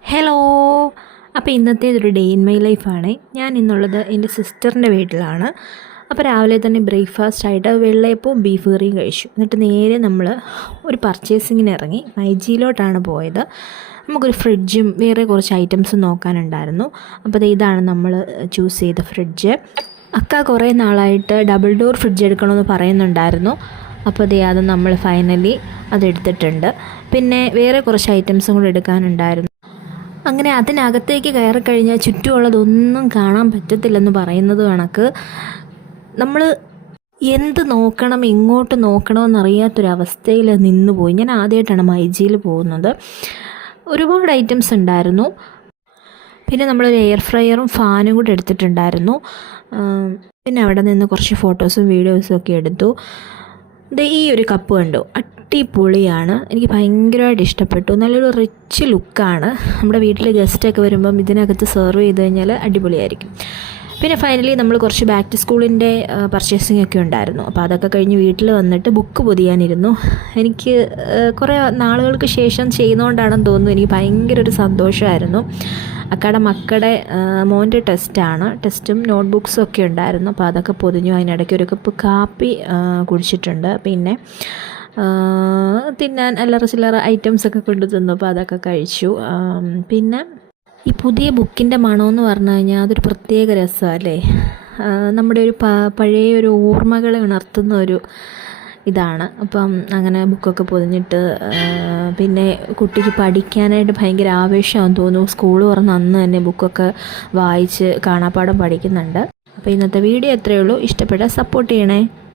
Hello. അപ്പോൾ ഇന്നത്തേതൊരു day in my ലൈഫാണ്. ഞാൻ ഇന്നുള്ളത് എൻ്റെ സിസ്റ്ററിൻ്റെ വീട്ടിലാണ്. അപ്പോൾ രാവിലെ തന്നെ ബ്രേക്ക്ഫാസ്റ്റ് ആയിട്ട് വെള്ളയപ്പവും ബീഫ് കറിയും കഴിച്ചു. എന്നിട്ട് നേരെ നമ്മൾ ഒരു പർച്ചേസിങ്ങിന് ഇറങ്ങി. മൈജിയിലോട്ടാണ് പോയത്. നമുക്കൊരു ഫ്രിഡ്ജും വേറെ കുറച്ച് ഐറ്റംസും നോക്കാനുണ്ടായിരുന്നു. അപ്പോൾ ഇതാണ് നമ്മൾ ചൂസ് ചെയ്ത ഫ്രിഡ്ജ്. അക്ക കുറേ നാളായിട്ട് ഡബിൾ ഡോർ ഫ്രിഡ്ജ് എടുക്കണമെന്ന് പറയുന്നുണ്ടായിരുന്നു. അപ്പോൾ അത് നമ്മൾ ഫൈനലി അതെടുത്തിട്ടുണ്ട്. പിന്നെ വേറെ കുറച്ച് ഐറ്റംസും കൂടെ എടുക്കാനുണ്ടായിരുന്നു. അങ്ങനെ അതിനകത്തേക്ക് കയറി കഴിഞ്ഞാൽ ചുറ്റുമുള്ളതൊന്നും കാണാൻ പറ്റത്തില്ലെന്ന് പറയുന്നത് കണക്ക് നമ്മൾ എന്ത് നോക്കണം എങ്ങോട്ട് നോക്കണമെന്നറിയാത്തൊരവസ്ഥയിൽ നിന്നുപോയി. ഞാൻ ആദ്യമായിട്ടാണ് മൈജിയിൽ പോകുന്നത്. ഒരുപാട് ഐറ്റംസ് ഉണ്ടായിരുന്നു. പിന്നെ നമ്മളൊരു എയർ ഫ്രയറും ഫാനും കൂടെ എടുത്തിട്ടുണ്ടായിരുന്നു. പിന്നെ അവിടെ നിന്ന് കുറച്ച് ഫോട്ടോസും വീഡിയോസും ഒക്കെ എടുത്തു. ഈ ഒരു കപ്പ് കണ്ടു, അടിപൊളിയാണ്. എനിക്ക് ഭയങ്കരമായിട്ട് ഇഷ്ടപ്പെട്ടു. നല്ലൊരു റിച്ച് ലുക്കാണ്. നമ്മുടെ വീട്ടിൽ ഗസ്റ്റൊക്കെ വരുമ്പം ഇതിനകത്ത് സെർവ് ചെയ്ത് കഴിഞ്ഞാൽ അടിപൊളിയായിരിക്കും. പിന്നെ ഫൈനലി നമ്മൾ കുറച്ച് ബാക്ക് ടു സ്കൂളിൻ്റെ പർച്ചേസിംഗ് ഒക്കെ ഉണ്ടായിരുന്നു. അപ്പോൾ അതൊക്കെ കഴിഞ്ഞ് വീട്ടിൽ വന്നിട്ട് ബുക്ക് പൊതിയാനിരുന്നു. എനിക്ക് കുറേ നാളുകൾക്ക് ശേഷം ചെയ്യുന്നതുകൊണ്ടാണെന്ന് തോന്നുന്നു, എനിക്ക് ഭയങ്കര ഒരു സന്തോഷമായിരുന്നു. അക്കയുടെ മക്കളുടെ മോൻ്റെ ടെസ്റ്റും നോട്ട് ബുക്സും ഒക്കെ ഉണ്ടായിരുന്നു. അപ്പോൾ അതൊക്കെ പൊതിഞ്ഞു. അതിനിടയ്ക്ക് ഒരു കപ്പ് കാപ്പി കുടിച്ചിട്ടുണ്ട്. പിന്നെ തിന്നാൻ അല്ലറ ചില്ലറ ഐറ്റംസൊക്കെ കൊണ്ട് തിന്നു. അപ്പോൾ അതൊക്കെ കഴിച്ചു. പിന്നെ ഈ പുതിയ ബുക്കിൻ്റെ മണമെന്ന് പറഞ്ഞു കഴിഞ്ഞാൽ അതൊരു പ്രത്യേക രസമല്ലേ. നമ്മുടെ ഒരു പഴയ ഒരു ഓർമ്മകളെ ഉണർത്തുന്ന ഒരു ഇതാണ്. അപ്പം അങ്ങനെ ബുക്കൊക്കെ പൊതിഞ്ഞിട്ട് പിന്നെ കുട്ടിക്ക് പഠിക്കാനായിട്ട് ഭയങ്കര ആവേശമാണെന്ന് തോന്നുന്നു. സ്കൂൾ തുറന്ന് അന്ന് തന്നെ ബുക്കൊക്കെ വായിച്ച് കാണാപ്പാഠം പഠിക്കുന്നുണ്ട്. അപ്പോൾ ഇന്നത്തെ വീഡിയോ എത്രയേ ഉള്ളൂ. ഇഷ്ടപ്പെട്ടാൽ സപ്പോർട്ട് ചെയ്യണേ.